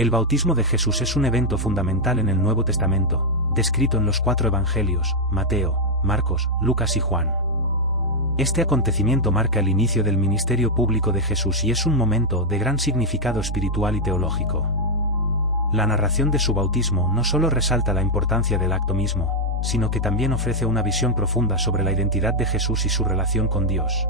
El bautismo de Jesús es un evento fundamental en el Nuevo Testamento, descrito en los 4 evangelios, Mateo, Marcos, Lucas y Juan. Este acontecimiento marca el inicio del ministerio público de Jesús y es un momento de gran significado espiritual y teológico. La narración de su bautismo no solo resalta la importancia del acto mismo, sino que también ofrece una visión profunda sobre la identidad de Jesús y su relación con Dios.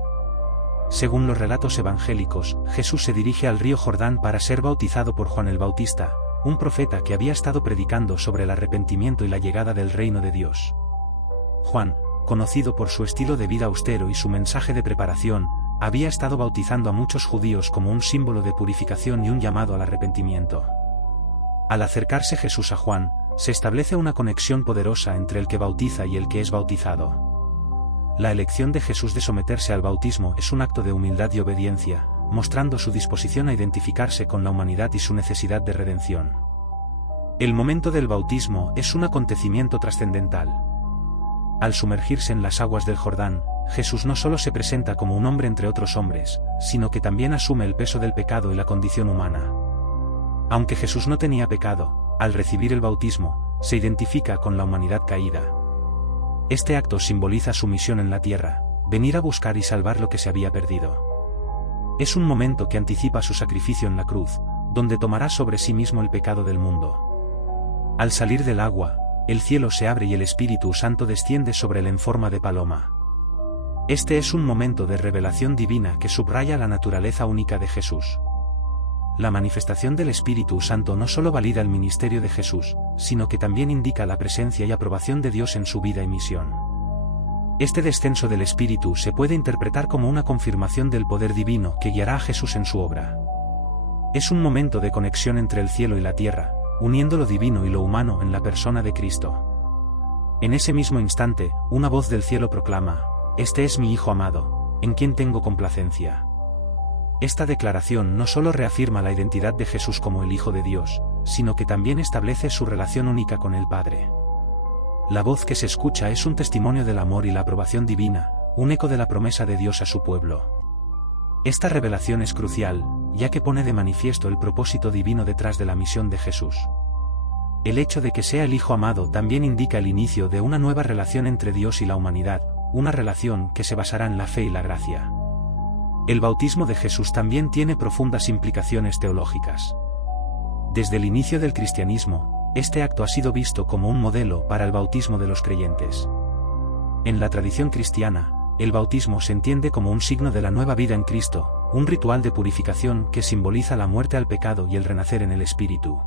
Según los relatos evangélicos, Jesús se dirige al río Jordán para ser bautizado por Juan el Bautista, un profeta que había estado predicando sobre el arrepentimiento y la llegada del reino de Dios. Juan, conocido por su estilo de vida austero y su mensaje de preparación, había estado bautizando a muchos judíos como un símbolo de purificación y un llamado al arrepentimiento. Al acercarse Jesús a Juan, se establece una conexión poderosa entre el que bautiza y el que es bautizado. La elección de Jesús de someterse al bautismo es un acto de humildad y obediencia, mostrando su disposición a identificarse con la humanidad y su necesidad de redención. El momento del bautismo es un acontecimiento trascendental. Al sumergirse en las aguas del Jordán, Jesús no solo se presenta como un hombre entre otros hombres, sino que también asume el peso del pecado y la condición humana. Aunque Jesús no tenía pecado, al recibir el bautismo, se identifica con la humanidad caída. Este acto simboliza su misión en la tierra, venir a buscar y salvar lo que se había perdido. Es un momento que anticipa su sacrificio en la cruz, donde tomará sobre sí mismo el pecado del mundo. Al salir del agua, el cielo se abre y el Espíritu Santo desciende sobre él en forma de paloma. Este es un momento de revelación divina que subraya la naturaleza única de Jesús. La manifestación del Espíritu Santo no solo valida el ministerio de Jesús, sino que también indica la presencia y aprobación de Dios en su vida y misión. Este descenso del Espíritu se puede interpretar como una confirmación del poder divino que guiará a Jesús en su obra. Es un momento de conexión entre el cielo y la tierra, uniendo lo divino y lo humano en la persona de Cristo. En ese mismo instante, una voz del cielo proclama: «Este es mi Hijo amado, en quien tengo complacencia». Esta declaración no solo reafirma la identidad de Jesús como el Hijo de Dios, sino que también establece su relación única con el Padre. La voz que se escucha es un testimonio del amor y la aprobación divina, un eco de la promesa de Dios a su pueblo. Esta revelación es crucial, ya que pone de manifiesto el propósito divino detrás de la misión de Jesús. El hecho de que sea el Hijo amado también indica el inicio de una nueva relación entre Dios y la humanidad, una relación que se basará en la fe y la gracia. El bautismo de Jesús también tiene profundas implicaciones teológicas. Desde el inicio del cristianismo, este acto ha sido visto como un modelo para el bautismo de los creyentes. En la tradición cristiana, el bautismo se entiende como un signo de la nueva vida en Cristo, un ritual de purificación que simboliza la muerte al pecado y el renacer en el Espíritu.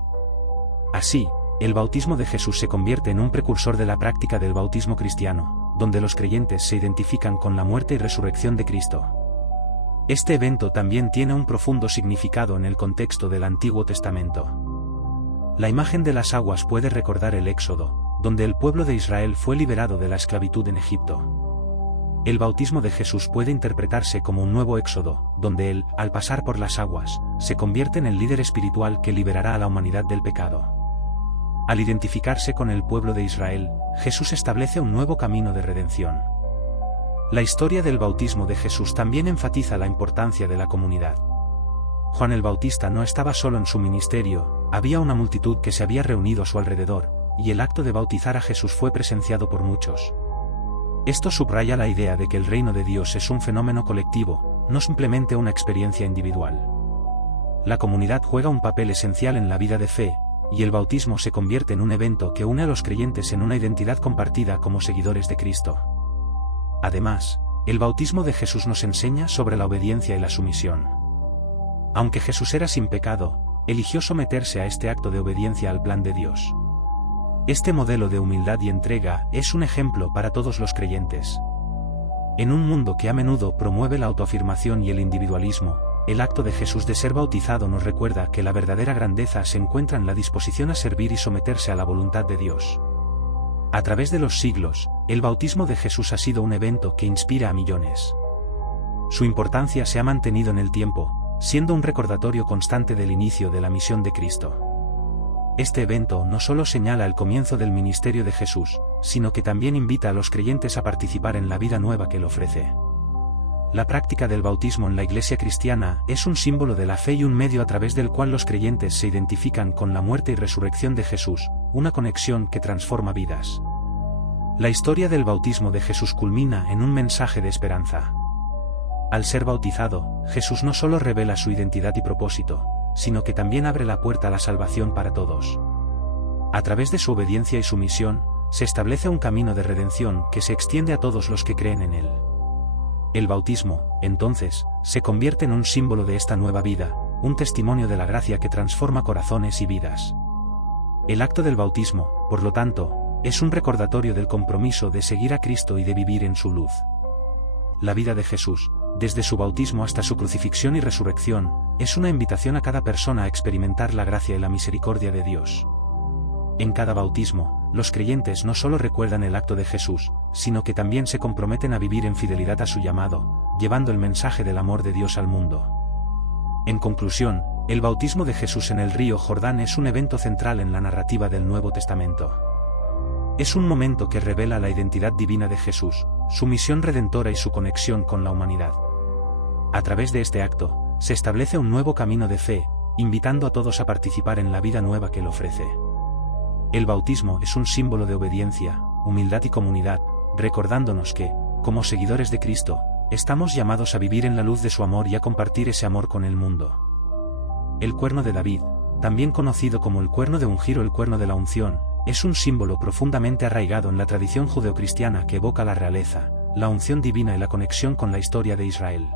Así, el bautismo de Jesús se convierte en un precursor de la práctica del bautismo cristiano, donde los creyentes se identifican con la muerte y resurrección de Cristo. Este evento también tiene un profundo significado en el contexto del Antiguo Testamento. La imagen de las aguas puede recordar el Éxodo, donde el pueblo de Israel fue liberado de la esclavitud en Egipto. El bautismo de Jesús puede interpretarse como un nuevo Éxodo, donde él, al pasar por las aguas, se convierte en el líder espiritual que liberará a la humanidad del pecado. Al identificarse con el pueblo de Israel, Jesús establece un nuevo camino de redención. La historia del bautismo de Jesús también enfatiza la importancia de la comunidad. Juan el Bautista no estaba solo en su ministerio, había una multitud que se había reunido a su alrededor, y el acto de bautizar a Jesús fue presenciado por muchos. Esto subraya la idea de que el reino de Dios es un fenómeno colectivo, no simplemente una experiencia individual. La comunidad juega un papel esencial en la vida de fe, y el bautismo se convierte en un evento que une a los creyentes en una identidad compartida como seguidores de Cristo. Además, el bautismo de Jesús nos enseña sobre la obediencia y la sumisión. Aunque Jesús era sin pecado, eligió someterse a este acto de obediencia al plan de Dios. Este modelo de humildad y entrega es un ejemplo para todos los creyentes. En un mundo que a menudo promueve la autoafirmación y el individualismo, el acto de Jesús de ser bautizado nos recuerda que la verdadera grandeza se encuentra en la disposición a servir y someterse a la voluntad de Dios. A través de los siglos, el bautismo de Jesús ha sido un evento que inspira a millones. Su importancia se ha mantenido en el tiempo, siendo un recordatorio constante del inicio de la misión de Cristo. Este evento no solo señala el comienzo del ministerio de Jesús, sino que también invita a los creyentes a participar en la vida nueva que él ofrece. La práctica del bautismo en la Iglesia cristiana es un símbolo de la fe y un medio a través del cual los creyentes se identifican con la muerte y resurrección de Jesús, una conexión que transforma vidas. La historia del bautismo de Jesús culmina en un mensaje de esperanza. Al ser bautizado, Jesús no solo revela su identidad y propósito, sino que también abre la puerta a la salvación para todos. A través de su obediencia y sumisión, se establece un camino de redención que se extiende a todos los que creen en él. El bautismo, entonces, se convierte en un símbolo de esta nueva vida, un testimonio de la gracia que transforma corazones y vidas. El acto del bautismo, por lo tanto, es un recordatorio del compromiso de seguir a Cristo y de vivir en su luz. La vida de Jesús, desde su bautismo hasta su crucifixión y resurrección, es una invitación a cada persona a experimentar la gracia y la misericordia de Dios. En cada bautismo, los creyentes no solo recuerdan el acto de Jesús, sino que también se comprometen a vivir en fidelidad a su llamado, llevando el mensaje del amor de Dios al mundo. En conclusión, el bautismo de Jesús en el río Jordán es un evento central en la narrativa del Nuevo Testamento. Es un momento que revela la identidad divina de Jesús, su misión redentora y su conexión con la humanidad. A través de este acto, se establece un nuevo camino de fe, invitando a todos a participar en la vida nueva que él ofrece. El bautismo es un símbolo de obediencia, humildad y comunidad, recordándonos que, como seguidores de Cristo, estamos llamados a vivir en la luz de su amor y a compartir ese amor con el mundo. El cuerno de David, también conocido como el cuerno de ungir o el cuerno de la unción, es un símbolo profundamente arraigado en la tradición judeocristiana que evoca la realeza, la unción divina y la conexión con la historia de Israel.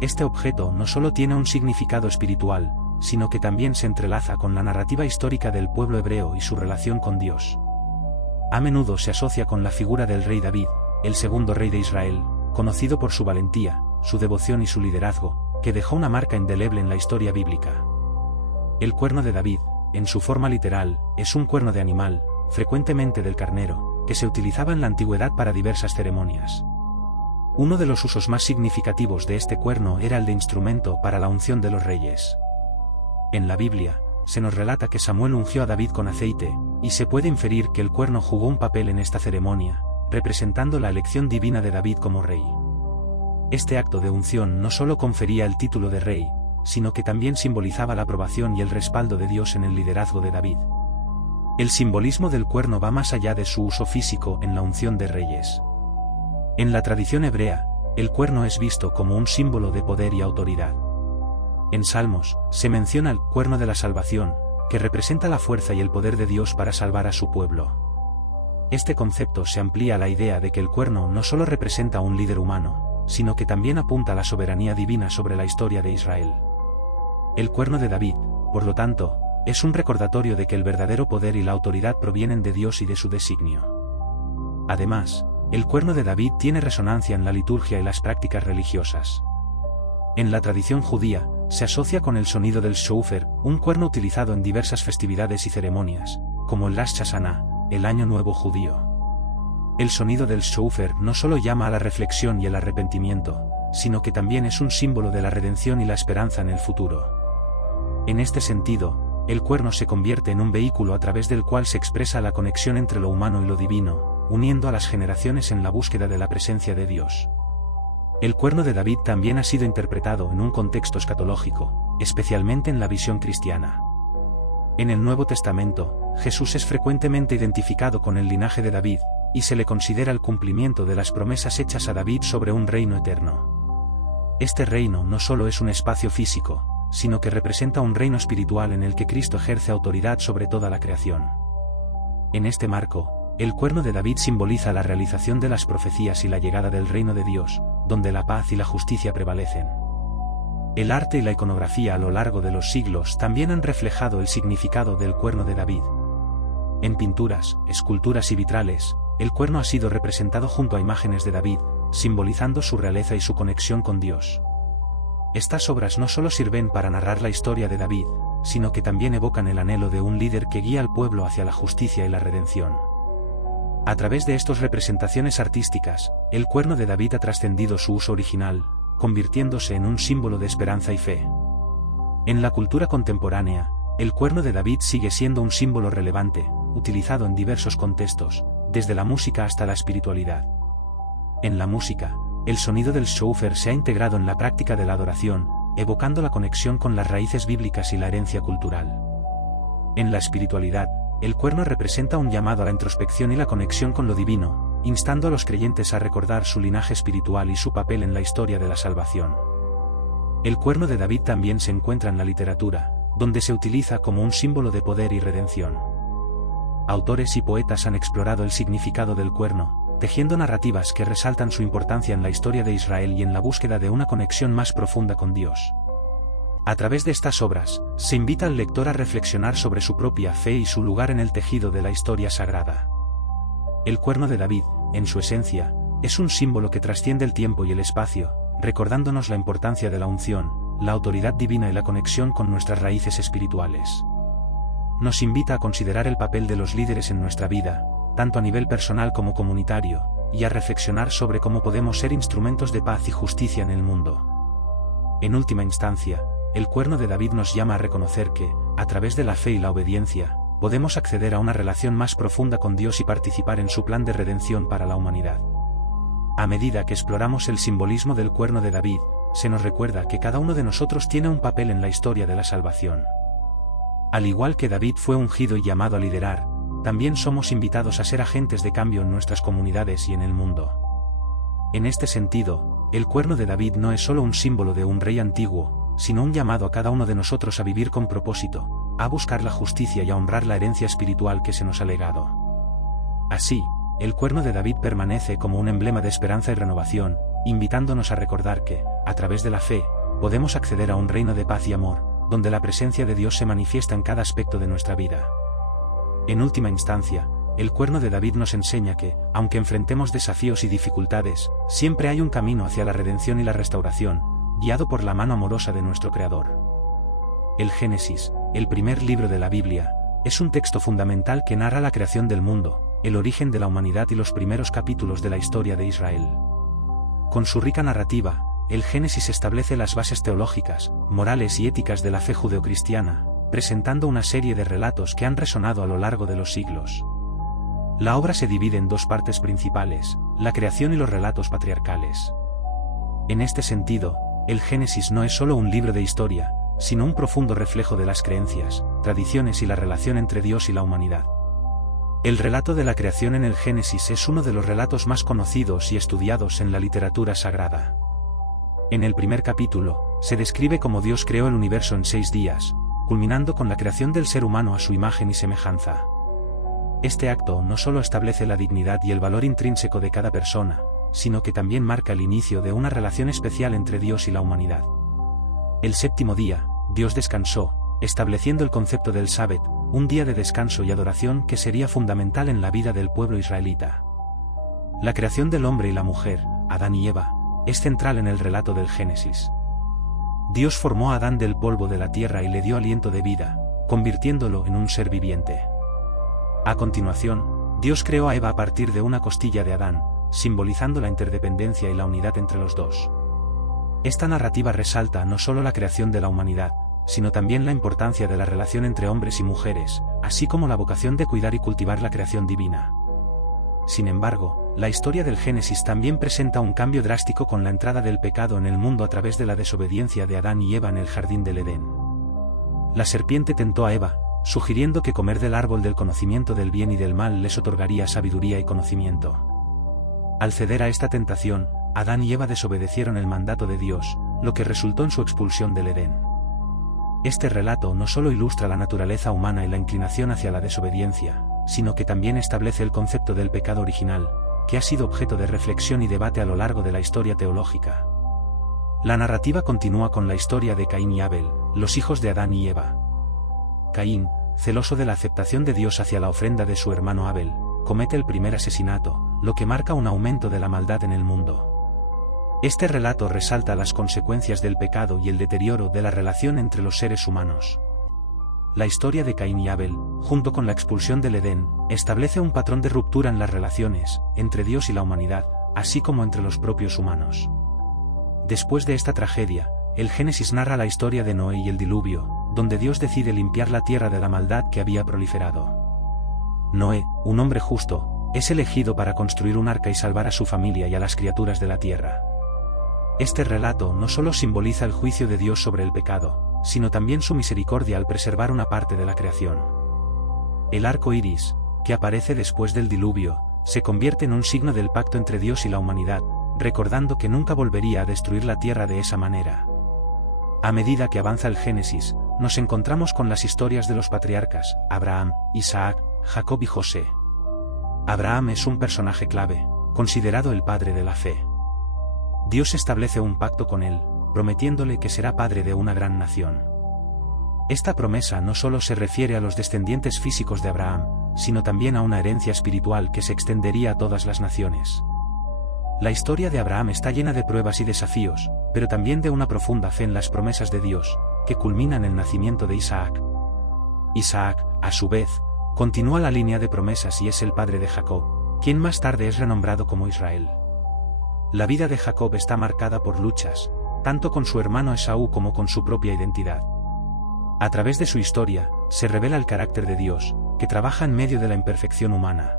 Este objeto no solo tiene un significado espiritual, sino que también se entrelaza con la narrativa histórica del pueblo hebreo y su relación con Dios. A menudo se asocia con la figura del rey David, el segundo rey de Israel, conocido por su valentía, su devoción y su liderazgo, que dejó una marca indeleble en la historia bíblica. El cuerno de David, en su forma literal, es un cuerno de animal, frecuentemente del carnero, que se utilizaba en la antigüedad para diversas ceremonias. Uno de los usos más significativos de este cuerno era el de instrumento para la unción de los reyes. En la Biblia, se nos relata que Samuel ungió a David con aceite, y se puede inferir que el cuerno jugó un papel en esta ceremonia, representando la elección divina de David como rey. Este acto de unción no solo confería el título de rey, sino que también simbolizaba la aprobación y el respaldo de Dios en el liderazgo de David. El simbolismo del cuerno va más allá de su uso físico en la unción de reyes. En la tradición hebrea, el cuerno es visto como un símbolo de poder y autoridad. En Salmos, se menciona el cuerno de la salvación, que representa la fuerza y el poder de Dios para salvar a su pueblo. Este concepto se amplía a la idea de que el cuerno no solo representa a un líder humano, sino que también apunta a la soberanía divina sobre la historia de Israel. El cuerno de David, por lo tanto, es un recordatorio de que el verdadero poder y la autoridad provienen de Dios y de su designio. Además, el cuerno de David tiene resonancia en la liturgia y las prácticas religiosas. En la tradición judía, se asocia con el sonido del shofar, un cuerno utilizado en diversas festividades y ceremonias, como el Rosh Hashanah, el Año Nuevo judío. El sonido del shofar no solo llama a la reflexión y el arrepentimiento, sino que también es un símbolo de la redención y la esperanza en el futuro. En este sentido, el cuerno se convierte en un vehículo a través del cual se expresa la conexión entre lo humano y lo divino, uniendo a las generaciones en la búsqueda de la presencia de Dios. El cuerno de David también ha sido interpretado en un contexto escatológico, especialmente en la visión cristiana. En el Nuevo Testamento, Jesús es frecuentemente identificado con el linaje de David, y se le considera el cumplimiento de las promesas hechas a David sobre un reino eterno. Este reino no solo es un espacio físico, sino que representa un reino espiritual en el que Cristo ejerce autoridad sobre toda la creación. En este marco, el cuerno de David simboliza la realización de las profecías y la llegada del reino de Dios, donde la paz y la justicia prevalecen. El arte y la iconografía a lo largo de los siglos también han reflejado el significado del cuerno de David. En pinturas, esculturas y vitrales, el cuerno ha sido representado junto a imágenes de David, simbolizando su realeza y su conexión con Dios. Estas obras no solo sirven para narrar la historia de David, sino que también evocan el anhelo de un líder que guía al pueblo hacia la justicia y la redención. A través de estas representaciones artísticas, el cuerno de David ha trascendido su uso original, convirtiéndose en un símbolo de esperanza y fe. En la cultura contemporánea, el cuerno de David sigue siendo un símbolo relevante, utilizado en diversos contextos, desde la música hasta la espiritualidad. En la música, el sonido del shofar se ha integrado en la práctica de la adoración, evocando la conexión con las raíces bíblicas y la herencia cultural. En la espiritualidad, el cuerno representa un llamado a la introspección y la conexión con lo divino, instando a los creyentes a recordar su linaje espiritual y su papel en la historia de la salvación. El cuerno de David también se encuentra en la literatura, donde se utiliza como un símbolo de poder y redención. Autores y poetas han explorado el significado del cuerno, tejiendo narrativas que resaltan su importancia en la historia de Israel y en la búsqueda de una conexión más profunda con Dios. A través de estas obras, se invita al lector a reflexionar sobre su propia fe y su lugar en el tejido de la historia sagrada. El cuerno de David, en su esencia, es un símbolo que trasciende el tiempo y el espacio, recordándonos la importancia de la unción, la autoridad divina y la conexión con nuestras raíces espirituales. Nos invita a considerar el papel de los líderes en nuestra vida, tanto a nivel personal como comunitario, y a reflexionar sobre cómo podemos ser instrumentos de paz y justicia en el mundo. En última instancia, el cuerno de David nos llama a reconocer que, a través de la fe y la obediencia, podemos acceder a una relación más profunda con Dios y participar en su plan de redención para la humanidad. A medida que exploramos el simbolismo del cuerno de David, se nos recuerda que cada uno de nosotros tiene un papel en la historia de la salvación. Al igual que David fue ungido y llamado a liderar, también somos invitados a ser agentes de cambio en nuestras comunidades y en el mundo. En este sentido, el cuerno de David no es solo un símbolo de un rey antiguo, sino un llamado a cada uno de nosotros a vivir con propósito, a buscar la justicia y a honrar la herencia espiritual que se nos ha legado. Así, el cuerno de David permanece como un emblema de esperanza y renovación, invitándonos a recordar que, a través de la fe, podemos acceder a un reino de paz y amor, donde la presencia de Dios se manifiesta en cada aspecto de nuestra vida. En última instancia, el cuerno de David nos enseña que, aunque enfrentemos desafíos y dificultades, siempre hay un camino hacia la redención y la restauración, guiado por la mano amorosa de nuestro Creador. El Génesis, el primer libro de la Biblia, es un texto fundamental que narra la creación del mundo, el origen de la humanidad y los primeros capítulos de la historia de Israel. Con su rica narrativa, el Génesis establece las bases teológicas, morales y éticas de la fe judeocristiana, presentando una serie de relatos que han resonado a lo largo de los siglos. La obra se divide en dos partes principales, la creación y los relatos patriarcales. En este sentido, el Génesis no es solo un libro de historia, sino un profundo reflejo de las creencias, tradiciones y la relación entre Dios y la humanidad. El relato de la creación en el Génesis es uno de los relatos más conocidos y estudiados en la literatura sagrada. En el primer capítulo, se describe cómo Dios creó el universo en 6 días, culminando con la creación del ser humano a su imagen y semejanza. Este acto no solo establece la dignidad y el valor intrínseco de cada persona, sino que también marca el inicio de una relación especial entre Dios y la humanidad. El séptimo día, Dios descansó, estableciendo el concepto del Sabbat, un día de descanso y adoración que sería fundamental en la vida del pueblo israelita. La creación del hombre y la mujer, Adán y Eva, es central en el relato del Génesis. Dios formó a Adán del polvo de la tierra y le dio aliento de vida, convirtiéndolo en un ser viviente. A continuación, Dios creó a Eva a partir de una costilla de Adán, simbolizando la interdependencia y la unidad entre los dos. Esta narrativa resalta no solo la creación de la humanidad, sino también la importancia de la relación entre hombres y mujeres, así como la vocación de cuidar y cultivar la creación divina. Sin embargo, la historia del Génesis también presenta un cambio drástico con la entrada del pecado en el mundo a través de la desobediencia de Adán y Eva en el jardín del Edén. La serpiente tentó a Eva, sugiriendo que comer del árbol del conocimiento del bien y del mal les otorgaría sabiduría y conocimiento. Al ceder a esta tentación, Adán y Eva desobedecieron el mandato de Dios, lo que resultó en su expulsión del Edén. Este relato no solo ilustra la naturaleza humana y la inclinación hacia la desobediencia, sino que también establece el concepto del pecado original, que ha sido objeto de reflexión y debate a lo largo de la historia teológica. La narrativa continúa con la historia de Caín y Abel, los hijos de Adán y Eva. Caín, celoso de la aceptación de Dios hacia la ofrenda de su hermano Abel, comete el primer asesinato, lo que marca un aumento de la maldad en el mundo. Este relato resalta las consecuencias del pecado y el deterioro de la relación entre los seres humanos. La historia de Caín y Abel, junto con la expulsión del Edén, establece un patrón de ruptura en las relaciones entre Dios y la humanidad, así como entre los propios humanos. Después de esta tragedia, el Génesis narra la historia de Noé y el diluvio, donde Dios decide limpiar la tierra de la maldad que había proliferado. Noé, un hombre justo, es elegido para construir un arca y salvar a su familia y a las criaturas de la tierra. Este relato no solo simboliza el juicio de Dios sobre el pecado, sino también su misericordia al preservar una parte de la creación. El arco iris, que aparece después del diluvio, se convierte en un signo del pacto entre Dios y la humanidad, recordando que nunca volvería a destruir la tierra de esa manera. A medida que avanza el Génesis, nos encontramos con las historias de los patriarcas, Abraham, Isaac, Jacob y José. Abraham es un personaje clave, considerado el padre de la fe. Dios establece un pacto con él, prometiéndole que será padre de una gran nación. Esta promesa no solo se refiere a los descendientes físicos de Abraham, sino también a una herencia espiritual que se extendería a todas las naciones. La historia de Abraham está llena de pruebas y desafíos, pero también de una profunda fe en las promesas de Dios, que culmina en el nacimiento de Isaac. Isaac, a su vez, continúa la línea de promesas y es el padre de Jacob, quien más tarde es renombrado como Israel. La vida de Jacob está marcada por luchas, tanto con su hermano Esaú como con su propia identidad. A través de su historia, se revela el carácter de Dios, que trabaja en medio de la imperfección humana.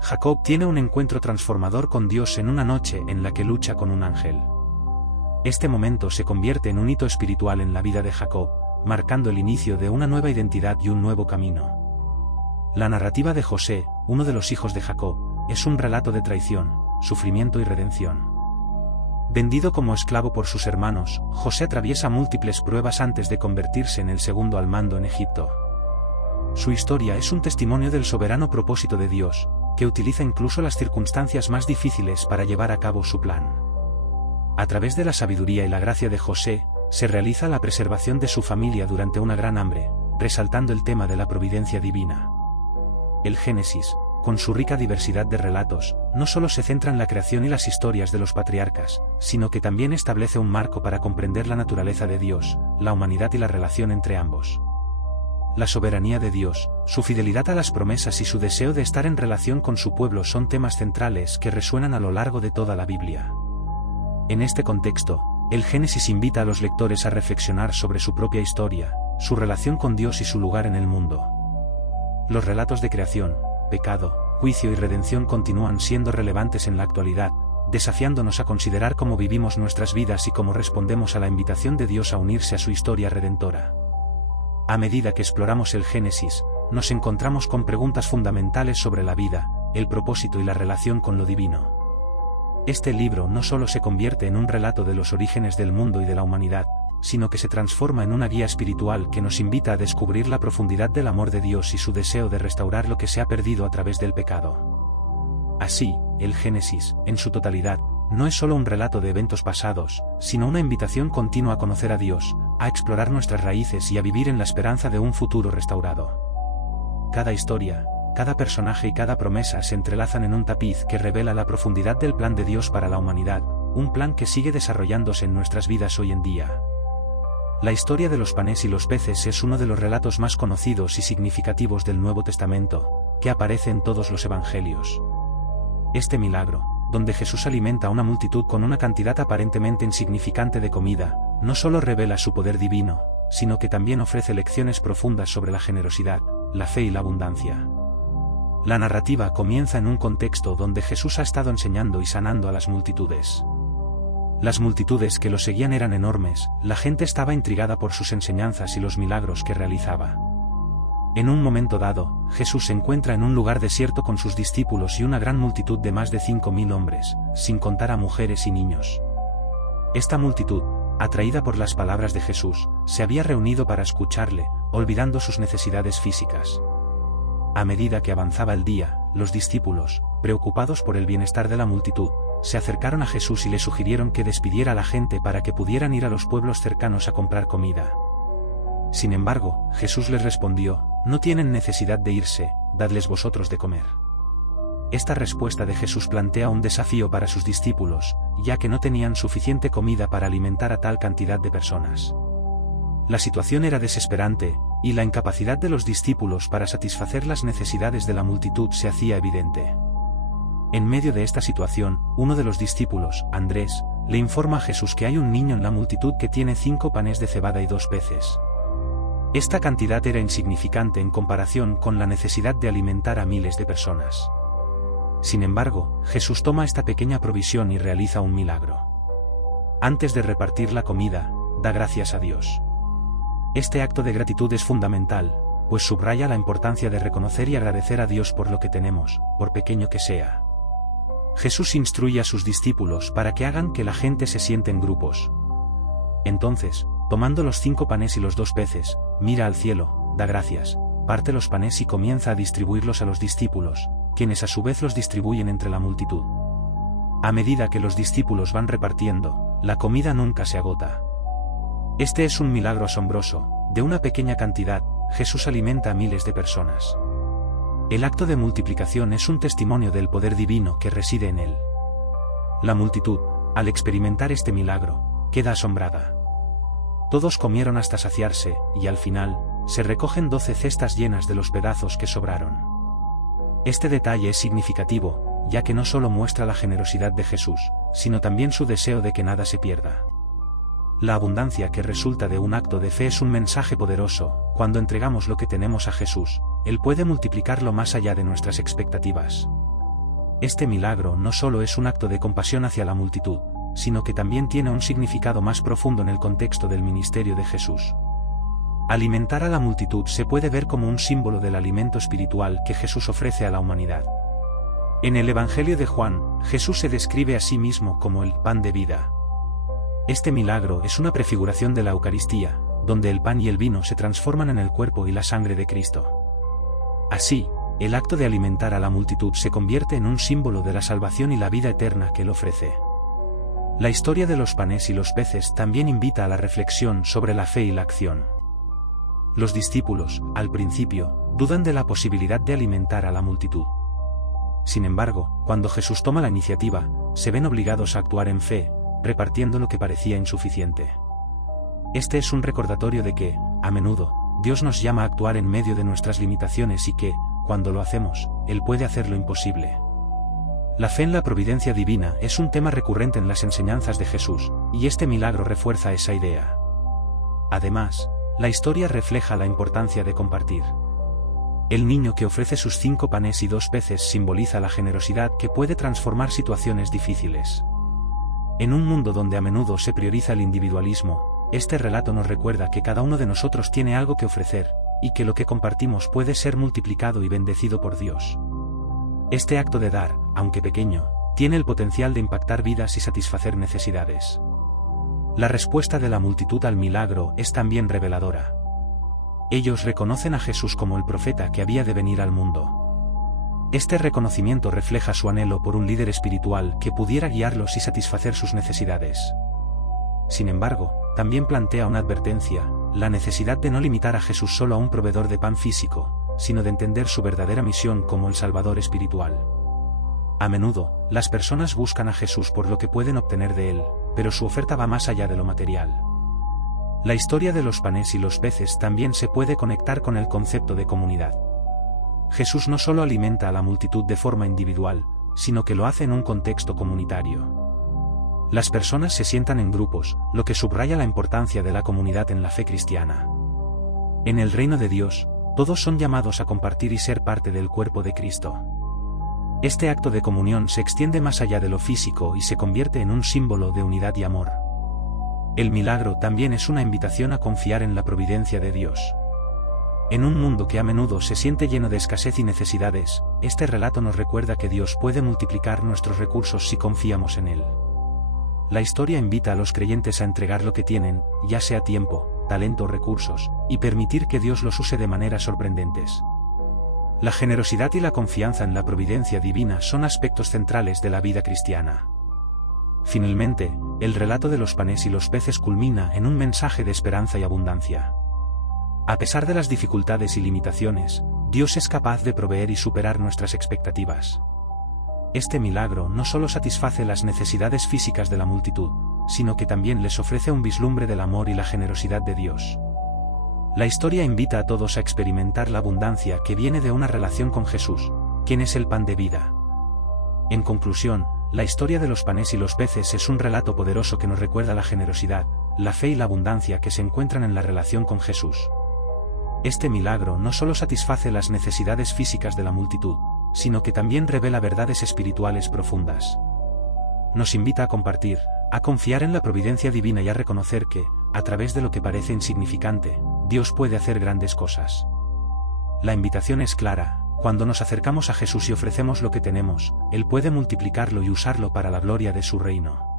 Jacob tiene un encuentro transformador con Dios en una noche en la que lucha con un ángel. Este momento se convierte en un hito espiritual en la vida de Jacob, marcando el inicio de una nueva identidad y un nuevo camino. La narrativa de José, uno de los hijos de Jacob, es un relato de traición, sufrimiento y redención. Vendido como esclavo por sus hermanos, José atraviesa múltiples pruebas antes de convertirse en el segundo al mando en Egipto. Su historia es un testimonio del soberano propósito de Dios, que utiliza incluso las circunstancias más difíciles para llevar a cabo su plan. A través de la sabiduría y la gracia de José, se realiza la preservación de su familia durante una gran hambre, resaltando el tema de la providencia divina. El Génesis, con su rica diversidad de relatos, no solo se centra en la creación y las historias de los patriarcas, sino que también establece un marco para comprender la naturaleza de Dios, la humanidad y la relación entre ambos. La soberanía de Dios, su fidelidad a las promesas y su deseo de estar en relación con su pueblo son temas centrales que resuenan a lo largo de toda la Biblia. En este contexto, el Génesis invita a los lectores a reflexionar sobre su propia historia, su relación con Dios y su lugar en el mundo. Los relatos de creación, pecado, juicio y redención continúan siendo relevantes en la actualidad, desafiándonos a considerar cómo vivimos nuestras vidas y cómo respondemos a la invitación de Dios a unirse a su historia redentora. A medida que exploramos el Génesis, nos encontramos con preguntas fundamentales sobre la vida, el propósito y la relación con lo divino. Este libro no solo se convierte en un relato de los orígenes del mundo y de la humanidad, sino que se transforma en una guía espiritual que nos invita a descubrir la profundidad del amor de Dios y su deseo de restaurar lo que se ha perdido a través del pecado. Así, el Génesis, en su totalidad, no es solo un relato de eventos pasados, sino una invitación continua a conocer a Dios, a explorar nuestras raíces y a vivir en la esperanza de un futuro restaurado. Cada historia, cada personaje y cada promesa se entrelazan en un tapiz que revela la profundidad del plan de Dios para la humanidad, un plan que sigue desarrollándose en nuestras vidas hoy en día. La historia de los panes y los peces es uno de los relatos más conocidos y significativos del Nuevo Testamento, que aparece en todos los evangelios. Este milagro, donde Jesús alimenta a una multitud con una cantidad aparentemente insignificante de comida, no solo revela su poder divino, sino que también ofrece lecciones profundas sobre la generosidad, la fe y la abundancia. La narrativa comienza en un contexto donde Jesús ha estado enseñando y sanando a las multitudes. Las multitudes que lo seguían eran enormes, la gente estaba intrigada por sus enseñanzas y los milagros que realizaba. En un momento dado, Jesús se encuentra en un lugar desierto con sus discípulos y una gran multitud de más de 5.000 hombres, sin contar a mujeres y niños. Esta multitud, atraída por las palabras de Jesús, se había reunido para escucharle, olvidando sus necesidades físicas. A medida que avanzaba el día, los discípulos, preocupados por el bienestar de la multitud, se acercaron a Jesús y le sugirieron que despidiera a la gente para que pudieran ir a los pueblos cercanos a comprar comida. Sin embargo, Jesús les respondió: «No tienen necesidad de irse, dadles vosotros de comer». Esta respuesta de Jesús plantea un desafío para sus discípulos, ya que no tenían suficiente comida para alimentar a tal cantidad de personas. La situación era desesperante, y la incapacidad de los discípulos para satisfacer las necesidades de la multitud se hacía evidente. En medio de esta situación, uno de los discípulos, Andrés, le informa a Jesús que hay un niño en la multitud que tiene 5 panes de cebada y 2 peces. Esta cantidad era insignificante en comparación con la necesidad de alimentar a miles de personas. Sin embargo, Jesús toma esta pequeña provisión y realiza un milagro. Antes de repartir la comida, da gracias a Dios. Este acto de gratitud es fundamental, pues subraya la importancia de reconocer y agradecer a Dios por lo que tenemos, por pequeño que sea. Jesús instruye a sus discípulos para que hagan que la gente se siente en grupos. Entonces, tomando los 5 panes y los 2 peces, mira al cielo, da gracias, parte los panes y comienza a distribuirlos a los discípulos, quienes a su vez los distribuyen entre la multitud. A medida que los discípulos van repartiendo, la comida nunca se agota. Este es un milagro asombroso. De una pequeña cantidad, Jesús alimenta a miles de personas. El acto de multiplicación es un testimonio del poder divino que reside en él. La multitud, al experimentar este milagro, queda asombrada. Todos comieron hasta saciarse, y al final, se recogen 12 cestas llenas de los pedazos que sobraron. Este detalle es significativo, ya que no solo muestra la generosidad de Jesús, sino también su deseo de que nada se pierda. La abundancia que resulta de un acto de fe es un mensaje poderoso. Cuando entregamos lo que tenemos a Jesús, Él puede multiplicarlo más allá de nuestras expectativas. Este milagro no solo es un acto de compasión hacia la multitud, sino que también tiene un significado más profundo en el contexto del ministerio de Jesús. Alimentar a la multitud se puede ver como un símbolo del alimento espiritual que Jesús ofrece a la humanidad. En el Evangelio de Juan, Jesús se describe a sí mismo como el pan de vida. Este milagro es una prefiguración de la Eucaristía, donde el pan y el vino se transforman en el cuerpo y la sangre de Cristo. Así, el acto de alimentar a la multitud se convierte en un símbolo de la salvación y la vida eterna que Él ofrece. La historia de los panes y los peces también invita a la reflexión sobre la fe y la acción. Los discípulos, al principio, dudan de la posibilidad de alimentar a la multitud. Sin embargo, cuando Jesús toma la iniciativa, se ven obligados a actuar en fe, repartiendo lo que parecía insuficiente. Este es un recordatorio de que, a menudo, Dios nos llama a actuar en medio de nuestras limitaciones y que, cuando lo hacemos, Él puede hacer lo imposible. La fe en la providencia divina es un tema recurrente en las enseñanzas de Jesús, y este milagro refuerza esa idea. Además, la historia refleja la importancia de compartir. El niño que ofrece sus 5 panes y 2 peces simboliza la generosidad que puede transformar situaciones difíciles. En un mundo donde a menudo se prioriza el individualismo, este relato nos recuerda que cada uno de nosotros tiene algo que ofrecer, y que lo que compartimos puede ser multiplicado y bendecido por Dios. Este acto de dar, aunque pequeño, tiene el potencial de impactar vidas y satisfacer necesidades. La respuesta de la multitud al milagro es también reveladora. Ellos reconocen a Jesús como el profeta que había de venir al mundo. Este reconocimiento refleja su anhelo por un líder espiritual que pudiera guiarlos y satisfacer sus necesidades. Sin embargo, también plantea una advertencia: la necesidad de no limitar a Jesús solo a un proveedor de pan físico, sino de entender su verdadera misión como el Salvador espiritual. A menudo, las personas buscan a Jesús por lo que pueden obtener de Él, pero su oferta va más allá de lo material. La historia de los panes y los peces también se puede conectar con el concepto de comunidad. Jesús no solo alimenta a la multitud de forma individual, sino que lo hace en un contexto comunitario. Las personas se sientan en grupos, lo que subraya la importancia de la comunidad en la fe cristiana. En el reino de Dios, todos son llamados a compartir y ser parte del cuerpo de Cristo. Este acto de comunión se extiende más allá de lo físico y se convierte en un símbolo de unidad y amor. El milagro también es una invitación a confiar en la providencia de Dios. En un mundo que a menudo se siente lleno de escasez y necesidades, este relato nos recuerda que Dios puede multiplicar nuestros recursos si confiamos en Él. La historia invita a los creyentes a entregar lo que tienen, ya sea tiempo, talento o recursos, y permitir que Dios los use de maneras sorprendentes. La generosidad y la confianza en la providencia divina son aspectos centrales de la vida cristiana. Finalmente, el relato de los panes y los peces culmina en un mensaje de esperanza y abundancia. A pesar de las dificultades y limitaciones, Dios es capaz de proveer y superar nuestras expectativas. Este milagro no solo satisface las necesidades físicas de la multitud, sino que también les ofrece un vislumbre del amor y la generosidad de Dios. La historia invita a todos a experimentar la abundancia que viene de una relación con Jesús, quien es el pan de vida. En conclusión, la historia de los panes y los peces es un relato poderoso que nos recuerda la generosidad, la fe y la abundancia que se encuentran en la relación con Jesús. Este milagro no solo satisface las necesidades físicas de la multitud, sino que también revela verdades espirituales profundas. Nos invita a compartir, a confiar en la providencia divina y a reconocer que, a través de lo que parece insignificante, Dios puede hacer grandes cosas. La invitación es clara: cuando nos acercamos a Jesús y ofrecemos lo que tenemos, Él puede multiplicarlo y usarlo para la gloria de su reino.